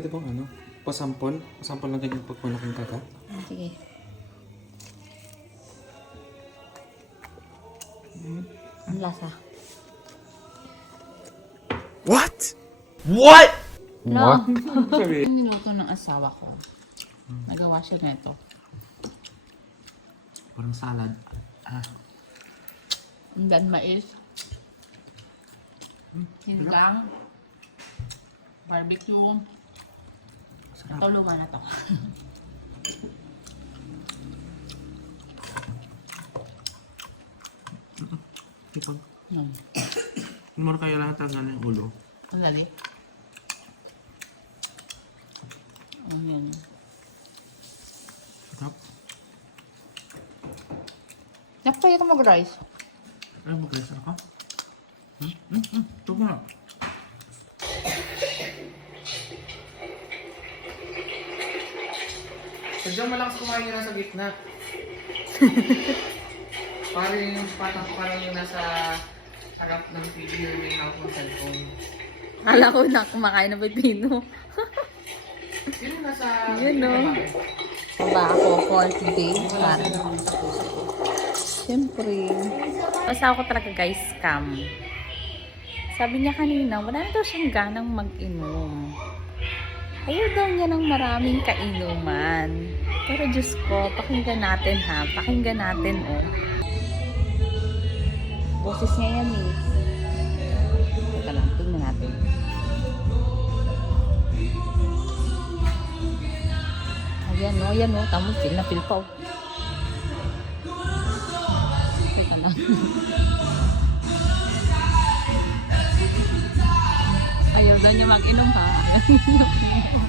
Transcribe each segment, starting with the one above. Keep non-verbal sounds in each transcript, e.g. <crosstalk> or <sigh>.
Pwede bang ano? Pasampol? Pasampol lang ganyan pag malaking kagat? Ah, Sige. Ang lasa. What? What? No. Sorry. <laughs> Ang niluto ng asawa ko. Nagawa siya neto. Parang salad. Ah. And then mais. Sinigang. Barbecue. Luma na to. Ipag. Hmm. Ano mo kaya lahat ang ano yung ulo? Ang dali. Oh, yan. Sarap. Nakapaya ka mag-rice. Ay, mag-rest ako. Hmm? Hmm? Hmm? Ito Sadyang malakas kumain ka nasa gitna. <laughs> parang yung patang parang yung nasa harap ng TV yung may hawak ng cellphone. Kala ko na kumakain ng pepino. Sino nasa... Yun, no? Baba ako for today. Parang. Siyempre. Basta ako talaga guys, scam. Sabi niya kanina, wala na daw siyang ganang mag-inom. Ayaw daw niya ng maraming kainuman. Pero Diyos ko, pakinggan natin ha. Pakinggan natin oh. Boses niya yan eh. Teka lang, tingnan natin. Ayan o, ayan o. Tamo, feel pa o. Daw niya mag-inom ha. <laughs>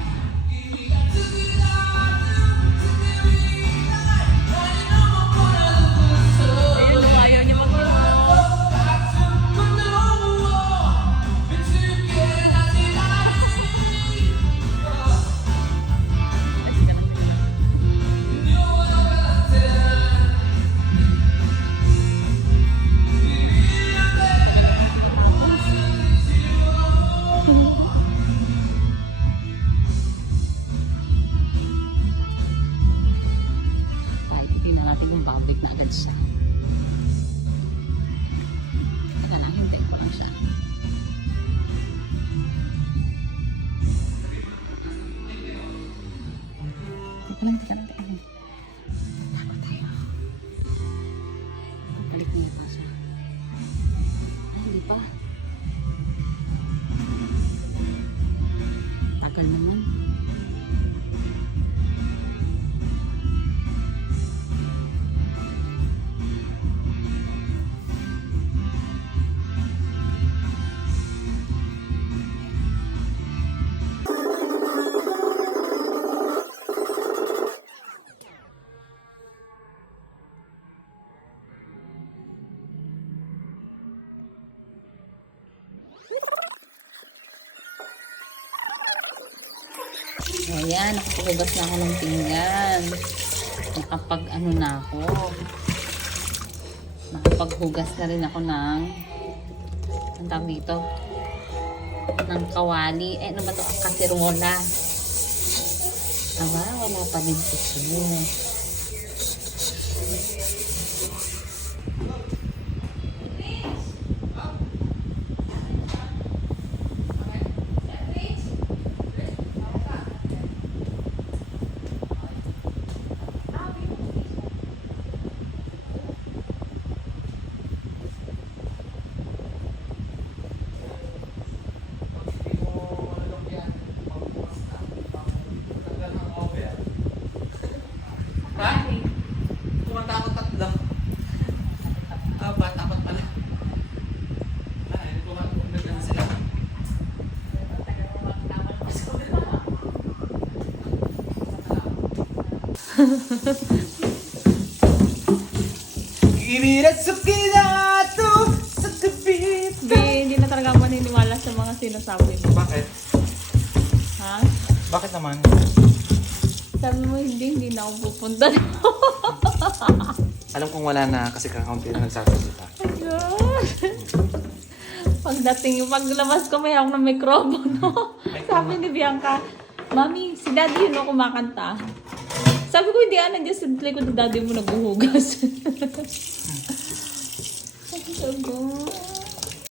siya. Teka lang, hintayin ko lang siya. Teka lang, teka lang, teka Ayan, nakapagugas na ako ng pinggan. Nakapag ano na ako. Nakapaghugas na rin ako ng ang tawag dito ng kawali. Eh, ano ba ito? Kaserola. Aba, wala pa rin ito. Ha? Tumatakot tatlo. Ah, ba, takot pala. Ah, hindi ko nga sila. Ibira sa pinato sa tabi. Hindi, hindi na talaga ako maniniwala sa mga sinasabi mo. Bakit? Ha? Bakit naman? Sabi mo, hindi, hindi na ako pupunta. Alam kong wala na kasi kakaunti na nagsasalita. Ayun. Pagdating yung paglabas ko, may hawak ng mikropono. Sabi ni Bianca, Mami, si daddy yun ako kumakanta. Sabi ko, hindi ah, nandiyan sa likod ni daddy mo naghuhugas. <laughs> Sabi ko,